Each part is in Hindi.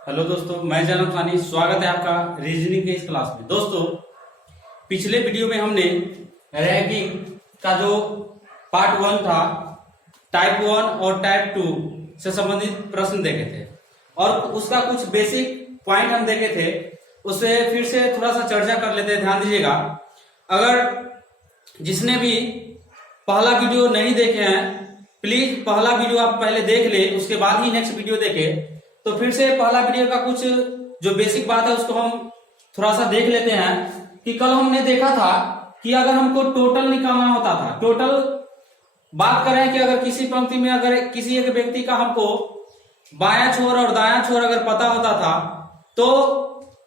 हेलो दोस्तों, मैं जैनब सानी। स्वागत है आपका रीजनिंग के इस क्लास में। दोस्तों, पिछले वीडियो में हमने रैंकिंग का जो पार्ट 1 था, टाइप 1 और टाइप 2 से संबंधित प्रश्न देखे थे और उसका कुछ बेसिक पॉइंट हम देखे थे। उससे फिर से थोड़ा सा चर्चा कर लेते हैं। ध्यान दीजिएगा, अगर जिसने भी पहला वीडियो नहीं देखे हैं, प्लीज पहला वीडियो आप पहले देख ले, उसके बाद ही नेक्स्ट वीडियो देखें। तो फिर से पहला वीडियो का कुछ जो बेसिक बात है उसको हम थोड़ा सा देख लेते हैं। कि कल हमने देखा था कि अगर हमको टोटल निकालना होता था, टोटल बात करें कि अगर किसी पंक्ति में अगर किसी एक व्यक्ति का हमको बायां छोर और दायां छोर अगर पता होता था तो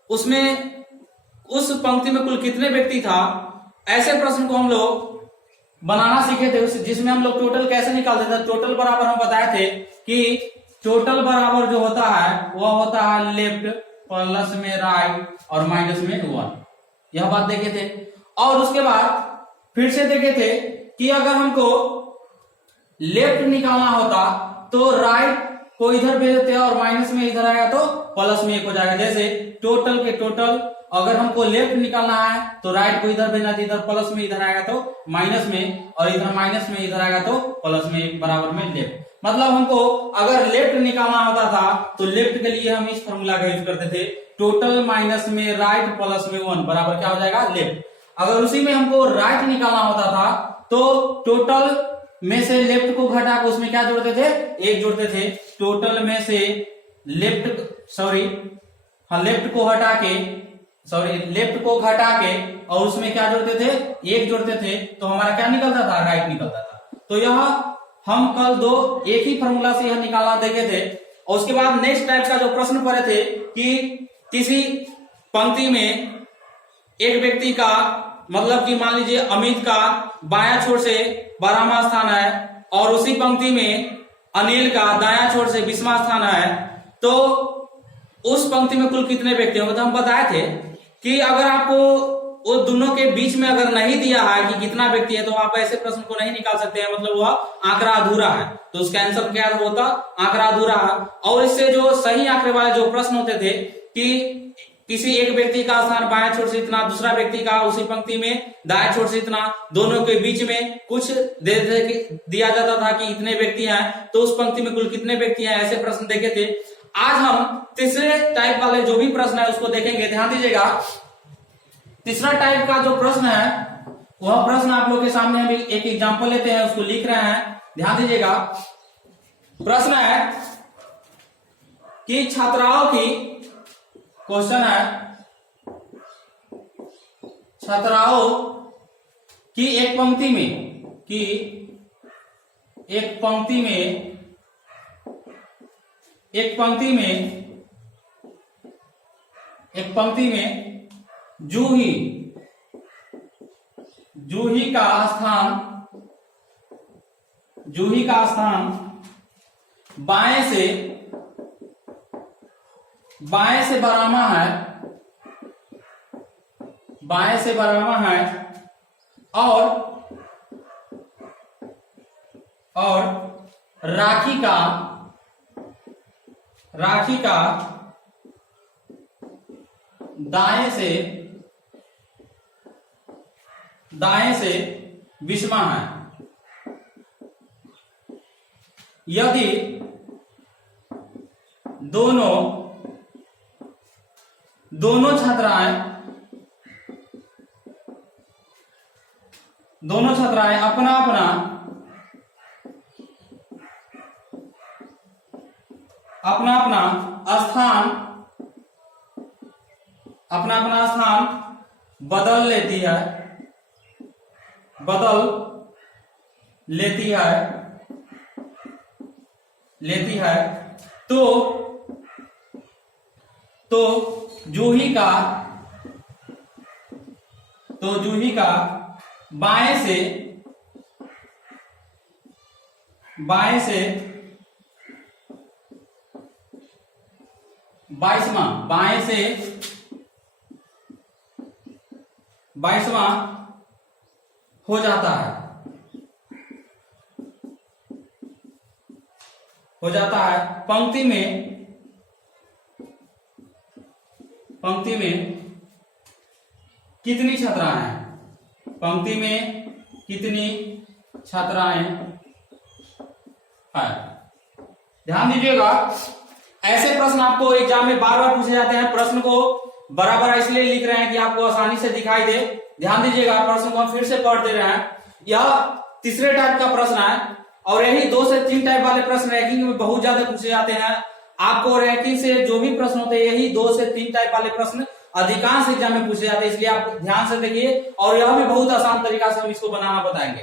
उसमें उस पंक्ति में कुल कितने व्यक्ति था, ऐसे प्रश्न को हम लोग बनाना सीखे थे। जिसमें हम लोग टोटल कैसे निकालते थे। टोटल बराबर हम बताए थे कि टोटल बराबर जो होता है वह होता है लेफ्ट प्लस में राइट और माइनस में 1। यह बात देखे थे। और उसके बाद फिर से देखे थे कि अगर हमको लेफ्ट निकालना होता तो राइट को इधर भेज देते और माइनस में इधर आएगा तो प्लस में 1 हो जाएगा। जैसे टोटल के टोटल अगर हमको लेफ्ट निकालना है तो राइट को इधर भेजना, इधर प्लस में इधर आएगा तो माइनस में, और इधर माइनस में इधर आएगा तो प्लस में 1 बराबर में लेफ्ट। मतलब हमको अगर लेफ्ट निकालना होता था तो लेफ्ट के लिए हम इस फॉर्मूला का यूज करते थे, टोटल माइनस में राइट प्लस में 1 बराबर क्या हो जाएगा, लेफ्ट। अगर उसी में हमको राइट निकालना होता था तो टोटल में से लेफ्ट को घटा के उसमें क्या जोड़ते थे, 1 जोड़ते थे। टोटल में से लेफ्ट को घटा के और उसमें क्या जोड़ते थे, 1 जोड़ते थे, तो हमारा क्या निकलता था, राइट निकलता था। तो यह हम कल एक ही फॉर्मूला से यह निकालना देखे थे। और उसके बाद नेक्स्ट टाइप का जो प्रश्न पढ़े थे कि किसी पंक्ति में एक व्यक्ति का, मतलब कि मान लीजिए अमित का बायां छोर से 12वां स्थान है और उसी पंक्ति में अनिल का दायां छोर से 20वां स्थान है, तो उस पंक्ति में कुल कितने व्यक्ति होंगे। तो हम बताए थे कि अगर आपको वो दोनों के बीच में अगर नहीं दिया है कि कितना व्यक्ति है तो आप ऐसे प्रश्न को नहीं निकाल सकते हैं। मतलब वह आंकड़ा अधूरा है, तो उसका आंसर क्या होता, आंकड़ा अधूरा है। और इससे जो सही आंकड़े वाले जो प्रश्न होते थे कि किसी एक व्यक्ति का स्थान बायां छोर से इतना, दूसरा व्यक्ति का उसी पंक्ति में दाएं छोर से इतना, दोनों के बीच में कुछ दिया जाता था कि इतने व्यक्ति हैं तो उस पंक्ति में कुल कितने व्यक्ति हैं, ऐसे प्रश्न देखे थे। आज हम तीसरे टाइप वाले जो भी प्रश्न है उसको देखेंगे। ध्यान दीजिएगा, तीसरा टाइप का जो प्रश्न है वह प्रश्न आप लोग के सामने हम एक एग्जांपल लेते हैं, उसको लिख रहे हैं। ध्यान दीजिएगा, प्रश्न है कि छात्राओं की, क्वेश्चन है छात्राओं की एक पंक्ति में जूही का स्थान बाएं से बरामा है और राखी का दाएं से 20वां है। यदि दोनों छात्राएं अपना स्थान बदल लेती है तो जूही का बाएं से 22वां हो जाता है। पंक्ति में पंक्ति में कितनी छात्राएं हैं, पंक्ति में कितनी छात्राएं हैं। ध्यान दीजिएगा, ऐसे प्रश्न आपको एग्जाम में बार बार पूछे जाते हैं। प्रश्न को बराबर इसलिए लिख रहे हैं कि आपको आसानी से दिखाई दे। ध्यान दीजिएगा, प्रश्न को हम फिर से पढ़ दे रहे हैं। यह तीसरे टाइप का प्रश्न है और यही 2 से 3 टाइप वाले प्रश्न रैंकिंग में बहुत ज्यादा पूछे जाते हैं। आपको रैंकिंग से जो भी प्रश्न होते हैं यही 2 से 3 टाइप वाले प्रश्न अधिकांश एग्जाम में पूछे जाते हैं, इसलिए आप ध्यान से देखिए और यह भी बहुत आसान तरीका से हम इसको बनाना बताएंगे।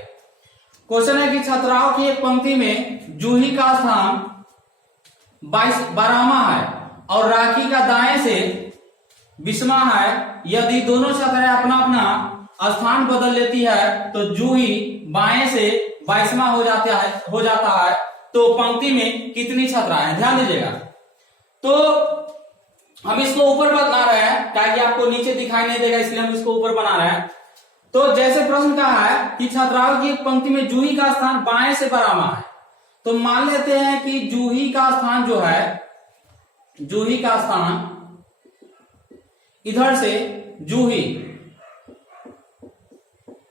क्वेश्चन है कि छात्राओं की एक पंक्ति में जूही का स्थान 12वां है और राखी का दाएं से 20वां है। यदि दोनों छात्राएं अपना अपना स्थान बदल लेती है तो जूही बाएं से 22वां हो जाता है तो पंक्ति में कितनी छात्राएं हैं। ध्यान दीजिएगा, तो हम इसको ऊपर बना रहे हैं ताकि आपको नीचे दिखाई नहीं देगा, इसलिए हम इसको ऊपर बना रहे हैं। तो जैसे प्रश्न कहा है कि छात्राओं की एक पंक्ति में जूही का स्थान बाएं से 12वां है, तो मान लेते हैं कि जूही का स्थान जो है, जूही का स्थान इधर से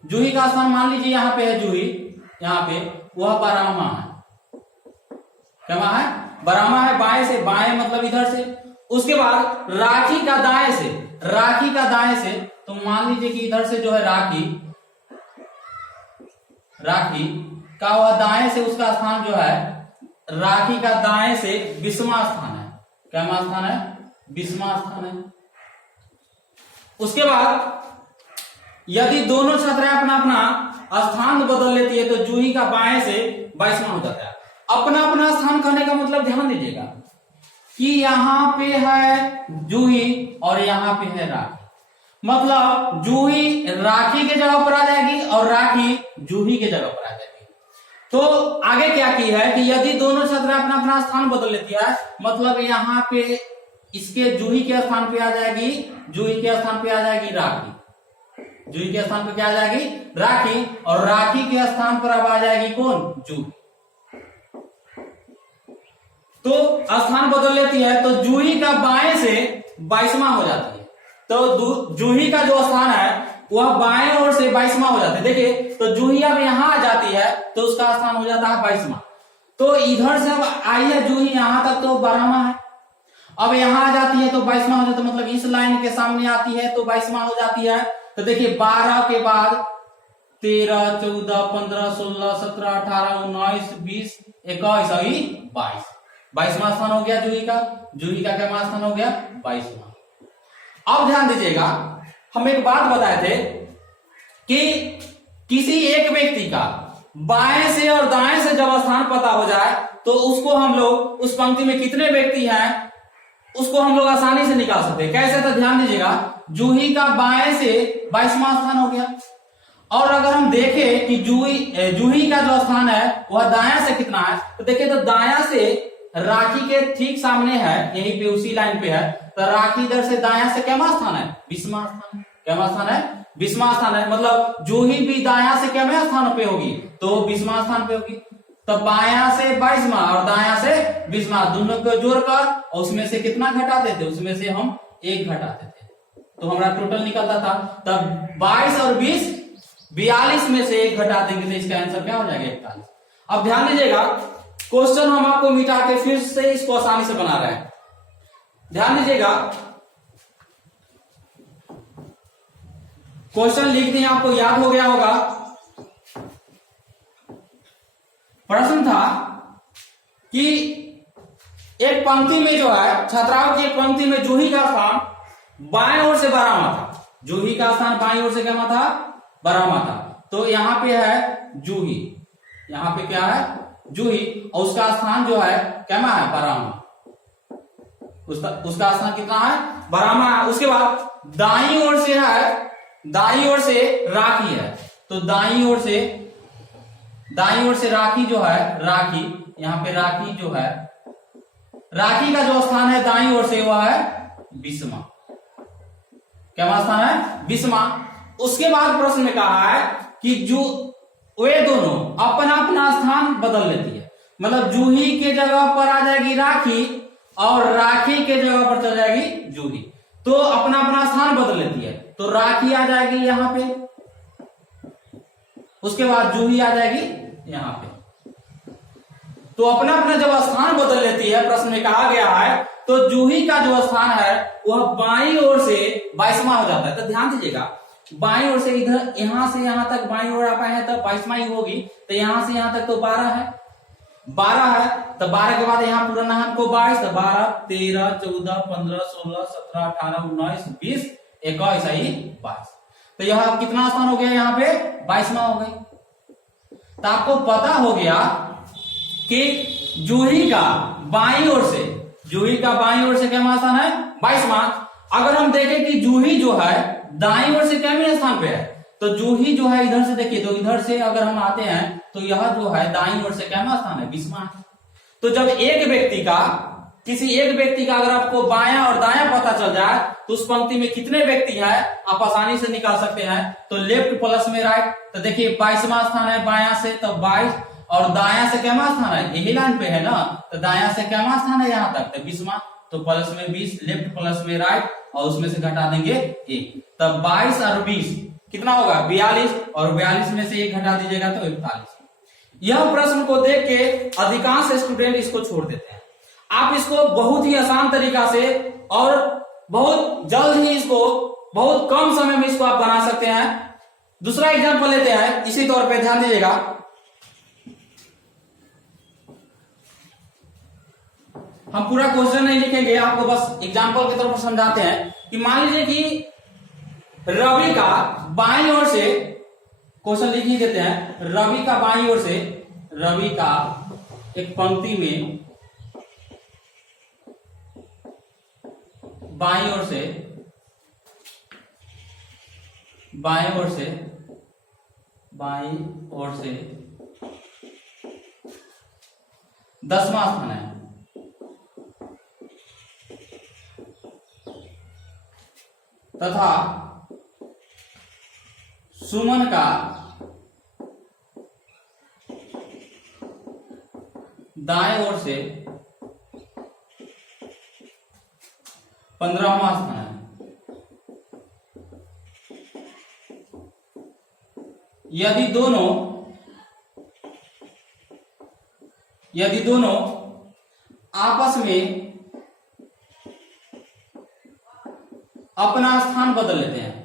जूही का स्थान मान लीजिए यहां पे है जूही, यहां पे वह 12वां है। क्या है? 12वां है, बाएं से, बाएं मतलब इधर से। उसके बाद राखी का दाएं से, तो मान लीजिए कि इधर से जो है राखी का वह दाएं से उसका स्थान जो है, राखी का दाएं से 20वां स्थान है। क्या स्थान है? 20वां स्थान है। उसके बाद यदि दोनों छात्राएं अपना अपना स्थान बदल लेती है तो जूही का बाएं से 22वां हो जाता है। अपना अपना स्थान कहने का मतलब ध्यान दीजिएगा कि यहां पे है जूही और यहां पे है राखी, मतलब जूही राखी के जगह पर आ जाएगी और राखी जूही के जगह पर आ जाएगी। तो आगे क्या की है कि यदि दोनों छात्राएं अपना अपना स्थान बदल लेती है, मतलब यहां पे इसके जूही के स्थान पे आ जाएगी, जूही के स्थान पे आ जाएगी राखी, जूही के स्थान पे क्या आ जाएगी? राखी, और राखी के स्थान पर अब आ जाएगी कौन? जूही। तो स्थान बदल लेती है तो जूही का बाएं से 22वां हो जाती है। तो जूही का जो स्थान है वह बाएं ओर से 22वां हो जाता है। देखिए, तो जूही अब यहां आ जाती है तो उसका स्थान हो जाता है 22वां। तो इधर से अब आई है जूही यहां तक तो 12वां है, अब यहां आ जाती है तो 22वां हो जाता है, मतलब इस लाइन के सामने आती है तो 22वां हो जाती है। तो देखिए 12 के बाद 13, 14, 15, 16, 17, 18, 19, 20, 21 अभी 22वां स्थान हो गया जूही का। जूही का क्या स्थान हो गया? 22वां। अब ध्यान दीजिएगा, हम एक बात बताए थे कि किसी एक व्यक्ति का बाएं से और दाएं से जब स्थान पता हो जाए तो उसको हम लोग उस पंक्ति में कितने व्यक्ति हैं उसको हम लोग आसानी से निकाल सकते हैं। कैसे? तो ध्यान दीजिएगा, जूही का बाएं से 22वां स्थान हो गया, और अगर हम देखें कि जूही का जो स्थान है वह दायां से कितना है, तो देखिए तो दायां से राखी के ठीक सामने है, यहीं पे उसी लाइन पे है, तो राखी इधर से दायां से क्या स्थान है? 20वां स्थान। क्या स्थान है? 20वां स्थान है, मतलब जूही भी दायां से क्या स्थान पे होगी? तो 20वां स्थान पे होगी। तो बायां से 22वां और दायां से 20वां, दोनों को जोड़कर और उसमें से कितना घटाते थे? उसमें से हम 1 घटाते थे, तो हमारा टोटल निकलता था। तब 22 और 20 42 में से 1 घटा देंगे तो इसका आंसर क्या हो जाएगा? 41। अब ध्यान दीजिएगा, क्वेश्चन हम आपको मिटा के फिर से इसको आसानी से बना रहे हैं। ध्यान दीजिएगा, क्वेश्चन लिख दिए, आपको याद हो गया होगा। प्रश्न था कि एक पंक्ति में जो है, छात्राओं की एक पंक्ति में जूही का स्थान बाएं ओर से 12वां था। जूही का स्थान बाएं ओर से क्या था? 12वां था। तो यहां पे है जूही, यहां पे क्या है? जूही, और उसका स्थान जो है क्या है? 12वां। उसका स्थान कितना है? 12वां। उसके बाद दाईं ओर से है, दाईं ओर से राखी है, तो दाईं ओर से राखी जो है, राखी यहां पे राखी जो है, राखी का जो स्थान है दाईं ओर से वह है 20वां। क्या स्थान है? 20वां। उसके बाद प्रश्न में कहा है कि जो वे दोनों अपना अपना स्थान बदल लेती है, मतलब जूही के जगह पर आ जाएगी राखी और राखी के जगह पर चल जाएगी जूही। तो अपना अपना स्थान बदल लेती है। तो राखी आ जाएगी यहां पे, उसके बाद जूही आ जाएगी यहां पे। तो अपना अपना जब स्थान बदल लेती है, प्रश्न में कहा गया है, तो जूही का जो स्थान है वह बाईं ओर से 22वां हो जाता है। तो ध्यान दीजिएगा, बाईं ओर से इधर यहां से यहां तक बाईं ओर आ पाए हैं, तब 22वां ही होगी। तो यहां से यहां तक तो 12 है, 12 है। तो 12 के बाद यहाँ पूरा ना हमको 22, तो 12, 13, 14, 15, 16, 17, 18, 19, 20, 21, 22। तो यह कितना स्थान हो गया यहाँ पे? 22वां हो गई। तो आपको पता हो गया कि जूही का बाईं ओर से, जूही का बाईं ओर से क्या स्थान है? 22वां। अगर हम देखें कि जूही जो है दाईं ओर से कितने स्थान पे है, तो जूही जो है इधर से देखिए, तो इधर से अगर हम आते हैं तो यह जो है दाईं ओर से क्या स्थान है? 20वां। तो जब एक व्यक्ति का, किसी एक व्यक्ति का अगर आपको बायां और दायां पता चल जाए तो उस पंक्ति में कितने व्यक्ति हैं आप आसानी से निकाल सकते हैं। तो लेफ्ट प्लस में राइट, तो देखिए 22वां स्थान है बायां से, तो 22, और दायां से क्या स्थान है? यही लाइन पे है ना, तो दायां से क्या स्थान है यहां तक? तो 20वां। तो प्लस में 20, लेफ्ट प्लस में राइट, और उसमें से घटा देंगे 1, तब 22 और 20 कितना होगा? 42, और 42 में से 1 घटा दीजिएगा तो 41। यह प्रश्न को देख के अधिकांश स्टूडेंट इसको छोड़ देते हैं। आप इसको बहुत ही आसान तरीका से और बहुत जल्द ही इसको, बहुत कम समय में इसको आप बना सकते हैं। दूसरा एग्जांपल लेते हैं, इसी तौर पे ध्यान दीजिएगा। हम पूरा क्वेश्चन नहीं लिखेंगे, आपको बस एग्जांपल के तौर पर समझाते हैं कि मान लीजिए कि रवि का बाईं ओर से, क्वेश्चन लिख ही देते हैं, रवि का बाईं ओर से, रवि का एक पंक्ति में बाईं ओर से, बाईं ओर से, बाईं ओर से 10वां स्थान है, तथा सुमन का दाएं ओर से 15वां स्थान है। यदि दोनों आपस में अपना स्थान बदल लेते हैं,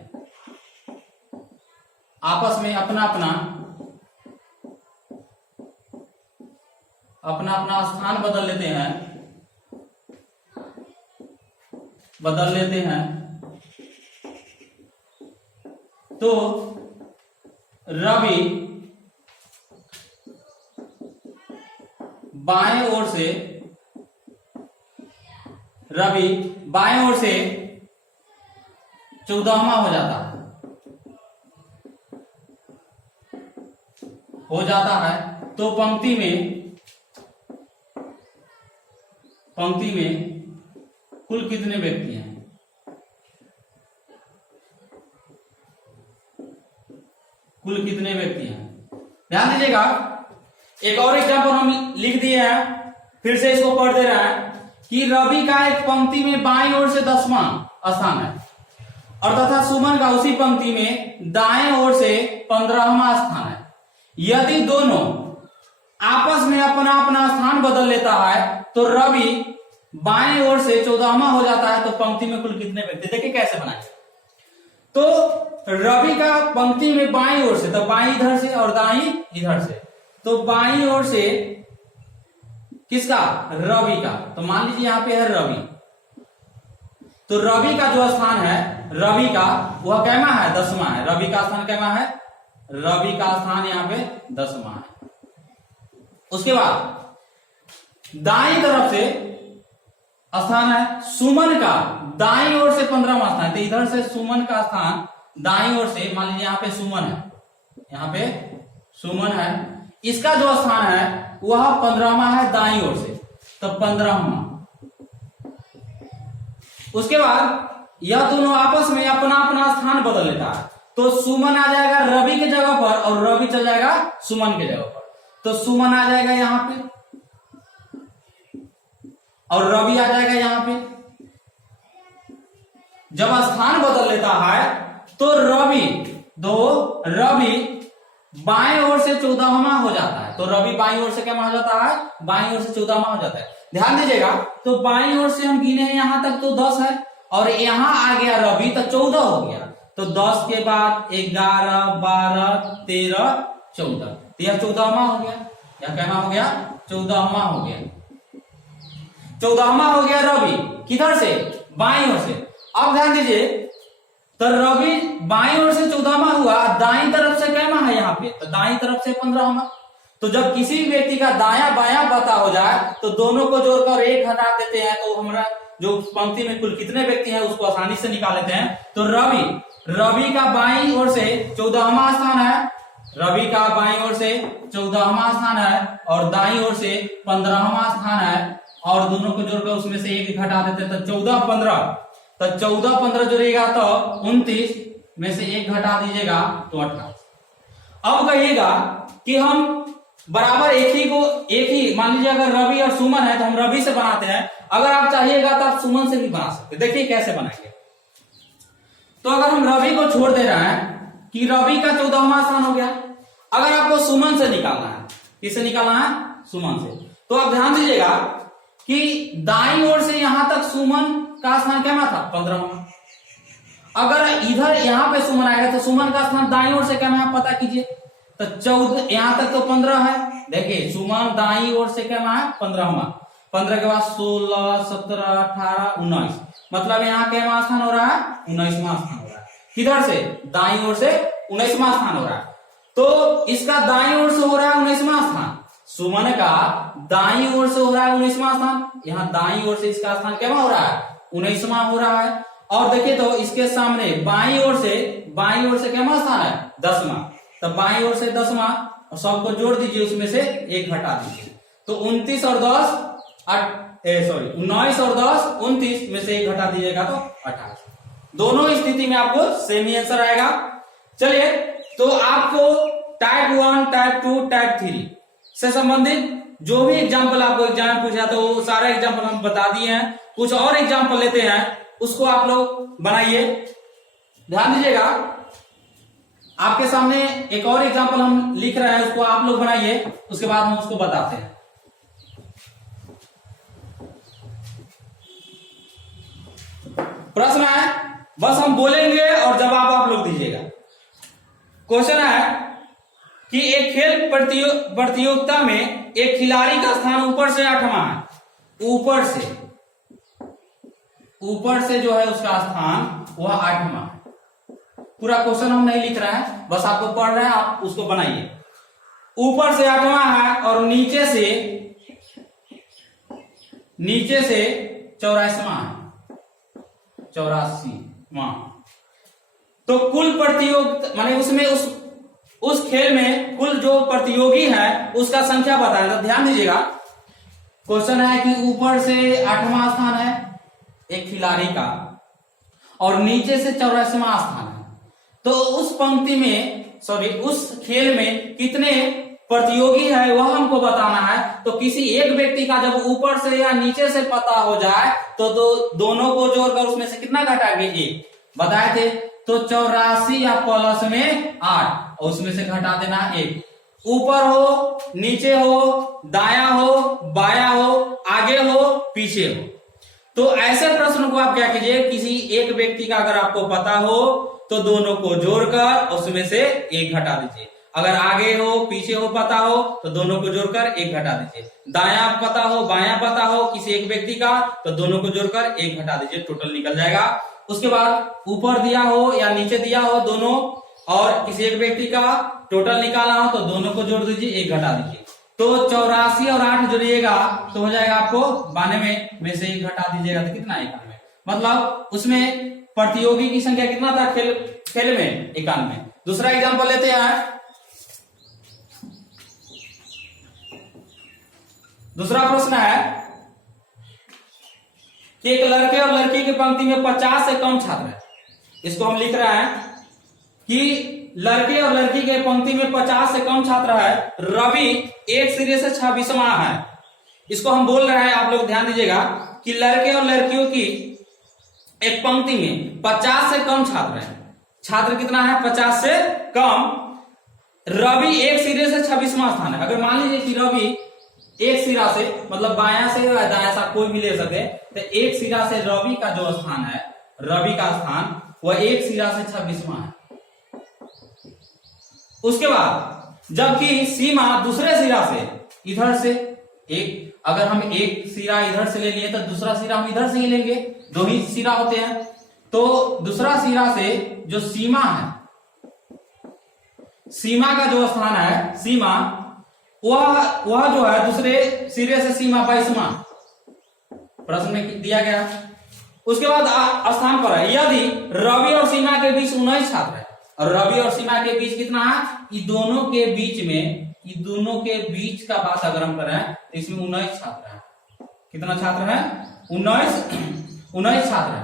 आपस में अपना अपना स्थान बदल लेते हैं, तो रवि बाएं ओर से, 14वां हो जाता है। तो पंक्ति में कुल कितने व्यक्ति हैं? कुल कितने व्यक्ति हैं? ध्यान दीजिएगा, एक और एग्जाम्पल हम लिख दिए हैं, फिर से इसको पढ़ दे रहा है कि रवि का एक पंक्ति में बाईं ओर से 10वां स्थान है, और तथा सुमन का उसी पंक्ति में दाएं ओर से 15वां स्थान है। यदि दोनों आपस में अपना स्थान बदल लेता है तो रवि बाएं ओर से 14वां हो जाता है। तो पंक्ति में कुल कितने व्यक्ति? देखिए कैसे बनाएंगे। तो रवि का पंक्ति में बाईं ओर से, तो बाईं इधर से और दाईं इधर से, तो बाईं ओर से किसका? रवि का। तो मान लीजिए यहां पे है रवि, तो रवि का जो स्थान है रवि का, वह कैमा है? 10वां है। रवि का स्थान कैमा है? रवि का स्थान यहाँ पे 10वां है। उसके बाद दाईं तरफ से स्थान है सुमन का, दाईं ओर से 15वां स्थान। तो इधर से सुमन का स्थान दाईं ओर से, मान लीजिए यहाँ पे सुमन है, यहाँ पे सुमन है, इसका जो स्थान है वह 15वां है दाईं ओर से, तो 15वां। उसके बाद यह दोनों आपस में अपना स्थान बदल लेता है, तो सुमन आ जाएगा रवि के जगह पर और रवि चल जाएगा सुमन के जगह पर। तो सुमन आ जाएगा यहां पे और रवि आ जाएगा यहां पे। जब स्थान बदल लेता है तो रवि बाएं ओर से 14वां हो जाता है। तो रवि बाईं ओर से क्या हो जाता है, बाईं ओर से 14वां हो जाता है। ध्यान दीजिएगा, तो बाईं ओर से हम गिने हैं यहां तक तो 10 है, और यहां आ गया रवि तो 14 हो गया। तो 10 के बाद 11, 12, 13, 14, तो यह 14वां हो गया। यह कहना हो गया 14वां हो गया। 14वां हो गया रवि, किधर से, बाईं ओर से। अब ध्यान दीजिए, तो रवि बाईं ओर से 14वां हुआ, दाईं तरफ से क्या है यहाँ पे, तो दाईं तरफ से 15वां। तो जब किसी भी व्यक्ति का दायां बायां पता हो जाए तो दोनों को जोड़कर 1 घटा देते हैं, तो हमारा जो पंक्ति में कुल कितने व्यक्ति हैं उसको आसानी से निकाल लेते हैं। तो रवि का बाईं ओर से 14वां स्थान है, रवि का बाईं ओर से 14वां स्थान है, और दाईं ओर से 15वां स्थान है, और दोनों को जोड़कर उसमें से 1 घटा देते हैं। तो 14, 15, तो 14, 15 जोड़िएगा तो 29 में से 1 घटा दीजिएगा तो 28। अब कहिएगा कि हम बराबर एक ही मान लीजिए, अगर रवि और सुमन है तो हम रवि से बनाते हैं, अगर आप चाहिएगा तो आप सुमन से भी बना सकते। देखिए कैसे बनाएंगे। तो अगर हम रवि को छोड़ दे रहे हैं कि रवि का 14वां स्थान हो गया, अगर आपको सुमन से निकालना है, किससे निकालना है, सुमन से, तो आप ध्यान दीजिएगा कि दाईं ओर से यहां तक सुमन का स्थान क्या था, 15वां। अगर इधर यहां पे सुमन आएगा तो सुमन का स्थान दाईं ओर से क्या है पता कीजिए, तो 14, यहां तक तो 15 है। देखिए सुमन दाईं ओर से क्या है 15वां, 15 के बाद 16, 17, 18, 19, मतलब यहाँ क्या स्थान हो रहा है, 19वां स्थान हो रहा है। किधर से, दाईं ओर से 19वां स्थान हो रहा है। तो इसका दाईं ओर से हो रहा है 19वां स्थान, सुमन का दाईं ओर से हो रहा है 19वां स्थान, यहाँ दाईं ओर से इसका स्थान क्या हो रहा है, 19वां हो रहा है। और देखिए तो इसके सामने बाईं ओर से क्या स्थान है, 10वां, तो बाईं ओर से 10वां, और सबको जोड़ दीजिए, उसमें से 1 घटा दीजिए, तो 19 और 10 29 में से 1 घटा दीजिएगा तो 28। दोनों स्थिति में आपको सेम ही आंसर आएगा। चलिए, तो आपको टाइप 1, टाइप 2, टाइप 3 से संबंधित जो भी एग्जाम्पल आपको एग्जाम पूछा तो वो सारे एग्जाम्पल हम बता दिए हैं। कुछ और एग्जाम्पल लेते हैं, उसको आप लोग बनाइए। ध्यान दीजिएगा, आपके सामने एक और एग्जाम्पल हम लिख रहे हैं, उसको आप लोग बनाइए, उसके बाद हम उसको बताते हैं। प्रश्न है, बस हम बोलेंगे और जवाब आप लोग दीजिएगा। क्वेश्चन है कि एक खेल प्रतियोगिता में एक खिलाड़ी का स्थान ऊपर से 8वां है, ऊपर से जो है उसका स्थान वह 8वां है। पूरा क्वेश्चन हम नहीं लिख रहे हैं, बस आपको पढ़ रहे हैं, आप उसको बनाइए। ऊपर से 8वां है और नीचे से 84वां है, 84वां। तो कुल प्रतियोगिता माने उसमें उस खेल में कुल जो प्रतियोगी है उसका संख्या बताया। तो ध्यान दीजिएगा, क्वेश्चन है कि ऊपर से 8वां स्थान है एक खिलाड़ी का और नीचे से 84वां स्थान है, तो उस पंक्ति में उस खेल में कितने प्रतियोगी है वह हमको बताना है। तो किसी एक व्यक्ति का जब ऊपर से या नीचे से पता हो जाए तो दोनों को जोड़कर उसमें से कितना घटाएंगे, 1 बताए थे। तो 84 या प्लस में 8 और उसमें से घटा देना 1। ऊपर हो, नीचे हो, दाया हो, बाया हो, आगे हो, पीछे हो। तो ऐसे प्रश्न को आप क्या कीजिए, किसी एक व्यक्ति का अगर आपको पता हो तो दोनों को जोड़कर उसमें से 1 घटा दीजिए। अगर आगे हो, पीछे हो, पता हो तो दोनों को जोड़कर 1 घटा दीजिए। दाया पता हो, बाया पता हो किसी एक व्यक्ति का तो दोनों को जोड़कर 1 घटा दीजिए, टोटल निकल जाएगा। उसके बाद ऊपर दिया हो या नीचे दिया हो दोनों, और किसी एक व्यक्ति का टोटल निकालना हो तो दोनों को जोड़ दीजिए, 1 घटा दीजिए। तो 84 और 8 जोड़िएगा तो हो जाएगा आपको 92 में से 1 घटा दीजिएगा तो कितना, 91। मतलब उसमें प्रतियोगी की संख्या कितना था खेल में, 91। दूसरा एग्जांपल लेते हैं। दूसरा प्रश्न है कि एक लड़के और लड़की की पंक्ति में 50 से कम छात्र है। इसको हम लिख रहे हैं कि लड़के और लड़की के पंक्ति में 50 से कम छात्र है, रवि एक सिरे से 26वां है। इसको हम बोल रहे हैं, आप लोग ध्यान दीजिएगा कि लड़के और लड़कियों की एक पंक्ति में 50 से कम छात्र हैं, छात्र कितना है 50 से कम, रवि एक सिरे से 26वां स्थान है। अगर मान लीजिए कि रवि एक सिरा से, मतलब बायां से या दायां से कोई भी ले सके, तो एक सिरा से रवि का जो स्थान है, रवि का स्थान वह एक सिरा से 26वां है। उसके बाद जबकि सीमा दूसरे सिरा से, इधर से एक, अगर हम एक सिरा इधर से ले लिए तो दूसरा सिरा हम इधर से ही लेंगे, दो ही सिरा होते हैं। तो दूसरा सिरा से जो सीमा है, सीमा का जो स्थान है, सीमा वह जो है दूसरे सिरे से सीमा 22वां प्रश्न में दिया गया। उसके बाद स्थान पर है, यदि रवि और सीमा के बीच 19 छात्र है, और रवि और सीमा के बीच कितना है, ये दोनों के बीच में, ये दोनों के बीच का बात अगर हम करें तो इसमें 19 छात्र है। कितना छात्र है, 19 छात्र है।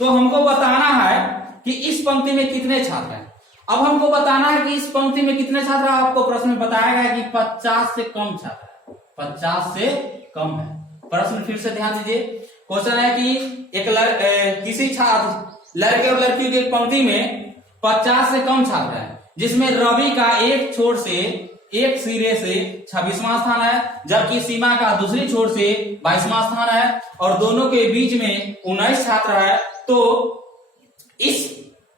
तो हमको बताना है कि इस पंक्ति में कितने छात्र हैं। अब हमको बताना है कि इस पंक्ति में कितने छात्र हैं। आपको प्रश्न में बताया गया कि 50 से कम छात्र है, 50 से कम है। प्रश्न फिर से ध्यान दीजिए, क्वेश्चन है कि किसी छात्र, लड़के और लड़कियों की पंक्ति में 50 से कम छात्र है, जिसमें रवि का एक छोर से, एक सिरे से 26वां स्थान है, जबकि सीमा का दूसरी छोर से 22वां स्थान है, और दोनों के बीच में 19 छात्र है। तो इस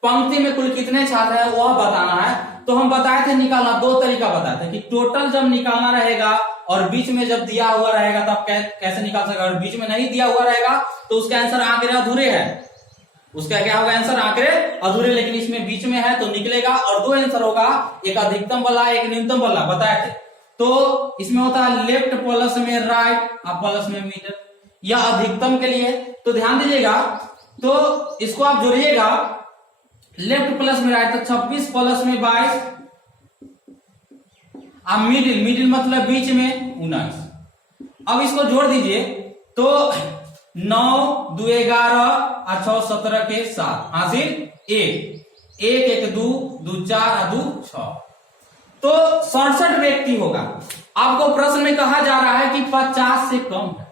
पंक्ति में कुल कितने छात्र है वह बताना है। तो हम बताए थे निकालना, दो तरीका बताए थे कि टोटल जब निकालना रहेगा और बीच में जब दिया हुआ रहेगा तब कैसे निकाल सकेगा, और बीच में नहीं दिया हुआ रहेगा तो उसका आंसर आंकड़े अधूरे है, उसका क्या होगा आंसर, आंकड़े अधूरे। लेकिन इसमें बीच में है तो निकलेगा, और दो आंसर होगा, एक अधिकतम वाला एक न्यूनतम वाला बताए थे। तो इसमें होता है लेफ्ट प्लस में राइट और प्लस में मिडल, यह अधिकतम के लिए। तो ध्यान दीजिएगा, तो इसको आप जोड़िएगा, लेफ्ट प्लस में राइट, तो 26 प्लस में 22, अब मिडिल, मिडिल मतलब बीच में 19। अब इसको जोड़ दीजिए तो 9 2 11 और 6 17 के 7 हासिल 1 1 2 2 4 2 6, तो 67 व्यक्ति होगा। आपको प्रश्न में कहा जा रहा है कि 50 से कम है,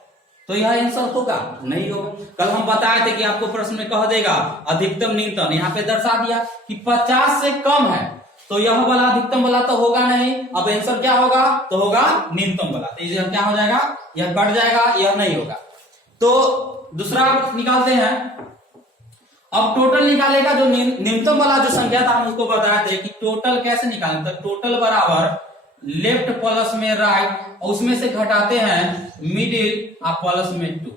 तो यह आंसर होगा नहीं होगा। कल हम बताए थे कि आपको प्रश्न में कह देगा अधिकतम न्यूनतम, यहाँ पे दर्शा दिया कि 50 से कम है, तो यह वाला अधिकतम वाला तो होगा नहीं। अब आंसर क्या होगा, तो होगा न्यूनतम वाला। तो यह क्या हो जाएगा, यह कट जाएगा, यह नहीं होगा। तो दूसरा निकालते हैं। अब टोटल निकालेगा, जो न्यूनतम वाला जो संख्या था हम उसको बताए थे कि टोटल कैसे निकालें। तो टोटल बराबर लेफ्ट प्लस में राइट, और उसमें से घटाते हैं मिडिल और प्लस में 2,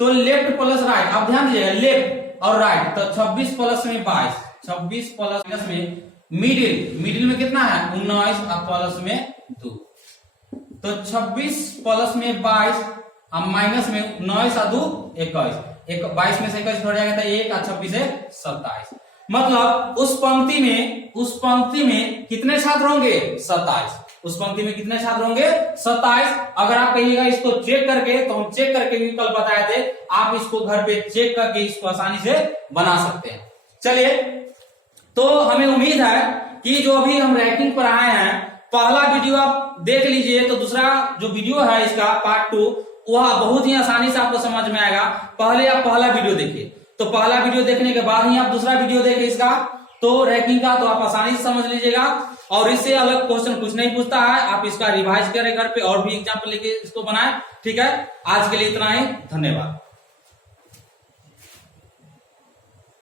तो लेफ्ट प्लस राइट। अब ध्यान दीजिएगा, लेफ्ट और राइट, तो 26 प्लस में 22, 26 प्लस में मिडिल, मिडिल में कितना है 19 और प्लस में 2, तो 26 प्लस में 22 और माइनस में 19 और 2 21, 22 में से 21 घट जाएगा तो 1 और 26 से 27। मतलब उस पंक्ति में कितने छात्र होंगे, 27। उस पंक्ति में कितने छात्र होंगे, 27। अगर आप कहिएगा इसको चेक करके, तो हम चेक करके भी कल बताए थे, आप इसको घर पे चेक करके इसको आसानी से बना सकते हैं। चलिए, तो हमें उम्मीद है कि जो अभी हम रैंकिंग पर आए हैं, पहला वीडियो आप देख लीजिए, तो दूसरा जो वीडियो है इसका पार्ट 2, वह बहुत ही आसानी से आपको समझ में आएगा। पहले आप पहला वीडियो देखिए, तो पहला वीडियो देखने के बाद ही आप दूसरा वीडियो देखें इसका, तो रैंकिंग का, तो आप आसानी से समझ लीजिएगा। और इससे अलग क्वेश्चन कुछ नहीं पूछता है, आप इसका रिवाइज करें घर पे और भी एग्जाम्पल लेके इसको बनाएं। ठीक है, आज के लिए इतना ही, धन्यवाद।